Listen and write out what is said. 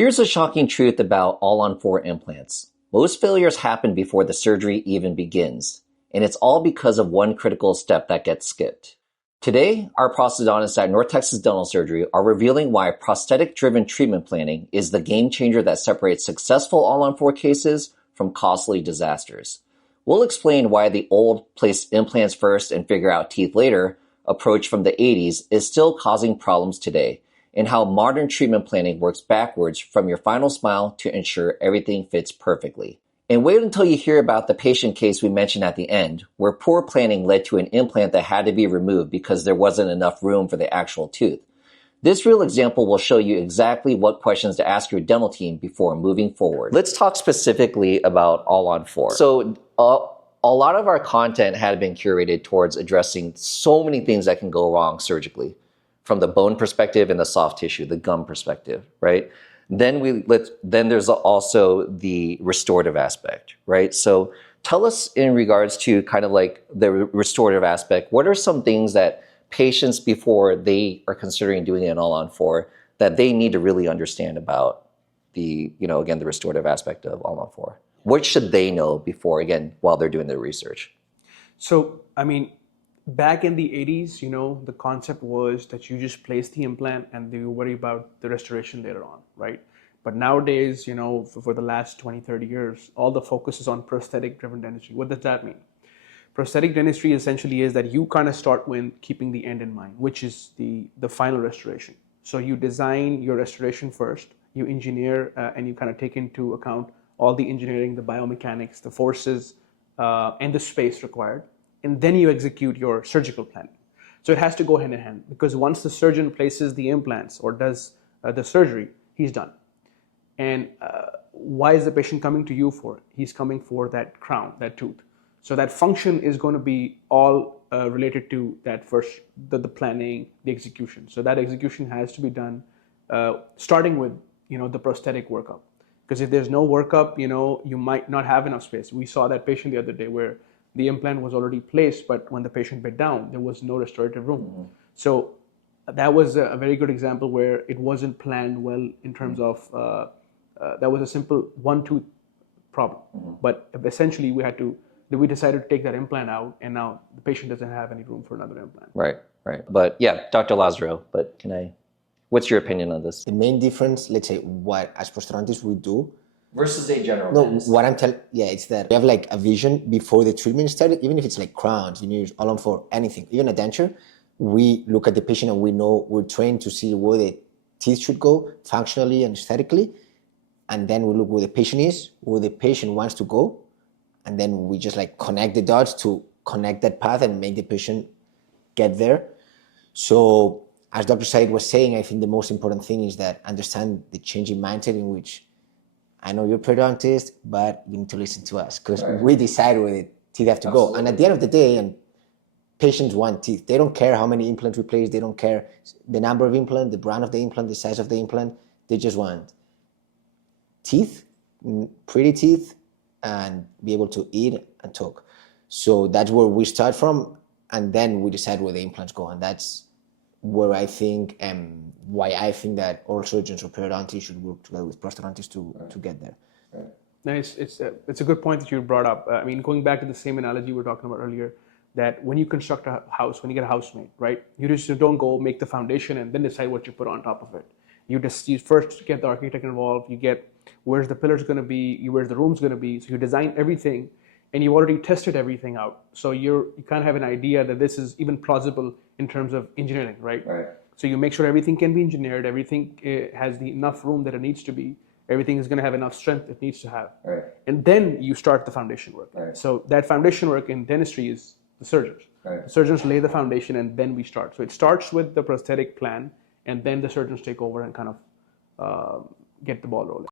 Here's a shocking truth about all-on-4 implants. Most failures happen before the surgery even begins, and it's all because of one critical step that gets skipped. Today, our prosthodontists at North Texas Dental Surgery are revealing why prosthetic-driven treatment planning is the game changer that separates successful all-on-4 cases from costly disasters. We'll explain why the old place implants first and figure out teeth later approach from the 80s is still causing problems today, and how modern treatment planning works backwards from your final smile to ensure everything fits perfectly. And wait until you hear about the patient case we mentioned at the end, where poor planning led to an implant that had to be removed because there wasn't enough room for the actual tooth. This real example will show you exactly what questions to ask your dental team before moving forward. Let's talk specifically about all-on-4. So a lot of our content had been curated towards addressing so many things that can go wrong surgically, from the bone perspective and the soft tissue, the gum perspective, right? Then there's also the restorative aspect, right? So tell us in regards to kind of like the restorative aspect, what are some things that patients before they are considering doing an all-on-4 that they need to really understand about the, again, the restorative aspect of all-on-4? What should they know before, again, while they're doing their research? So, back in the 80s, the concept was that you just place the implant and you worry about the restoration later on, right? But nowadays, for the last 20, 30 years, all the focus is on prosthetic-driven dentistry. What does that mean? Prosthetic dentistry essentially is that you kind of start with keeping the end in mind, which is the final restoration. So you design your restoration first, you engineer, and you kind of take into account all the engineering, the biomechanics, the forces, and the space required. And then you execute your surgical planning. So it has to go hand in hand, because once the surgeon places the implants or does the surgery, he's done. And why is the patient coming to you for? He's coming for that crown, that tooth. So that function is going to be all related to that first, the planning, the execution. So that execution has to be done starting with the prosthetic workup. Because if there's no workup, you might not have enough space. We saw that patient the other day where the implant was already placed, but when the patient bent down, there was no restorative room. Mm-hmm. So that was a very good example where it wasn't planned well in terms of, that was a simple one tooth problem. Mm-hmm. But essentially we decided to take that implant out, and now the patient doesn't have any room for another implant. Right. But yeah, Dr. Lazaro, what's your opinion on this? The main difference, let's say, what as prosthodontists we do, versus a general dentist. What I'm telling, it's that we have like a vision before the treatment started. Even if it's like crowns, use all-on-4, anything, even a denture, we look at the patient and we know we're trained to see where the teeth should go functionally and aesthetically, and then we look where the patient is, where the patient wants to go, and then we just like connect the dots to connect that path and make the patient get there. So as Dr. Said was saying, I think the most important thing is that understand the changing mindset in which I know you're a periodontist, but you need to listen to us, because we decide where the teeth have to Absolutely. go. And at the end of the day, and patients want teeth. They don't care how many implants we place. They don't care the number of implant, the brand of the implant, the size of the implant. They just want teeth, pretty teeth, and be able to eat and talk. So that's where we start from, and then we decide where the implants go. And that's where I think, why I think that all surgeons or periodontists should work together with prosthodontists to get there. Right. Nice. It's a good point that you brought up. Going back to the same analogy we were talking about earlier, that when you construct a house, when you get a housemate, right, you just don't go make the foundation and then decide what you put on top of it. You first get the architect involved. You get where's the pillars going to be, where's the rooms going to be. So you design everything, and you already tested everything out. So you kind of have an idea that this is even plausible in terms of engineering, right? So you make sure everything can be engineered, everything has enough room that it needs to be, everything is going to have enough strength it needs to have. And then you start the foundation work. So that foundation work in dentistry is the surgeons. The surgeons lay the foundation, and then we start. So it starts with the prosthetic plan, and then the surgeons take over and kind of get the ball rolling.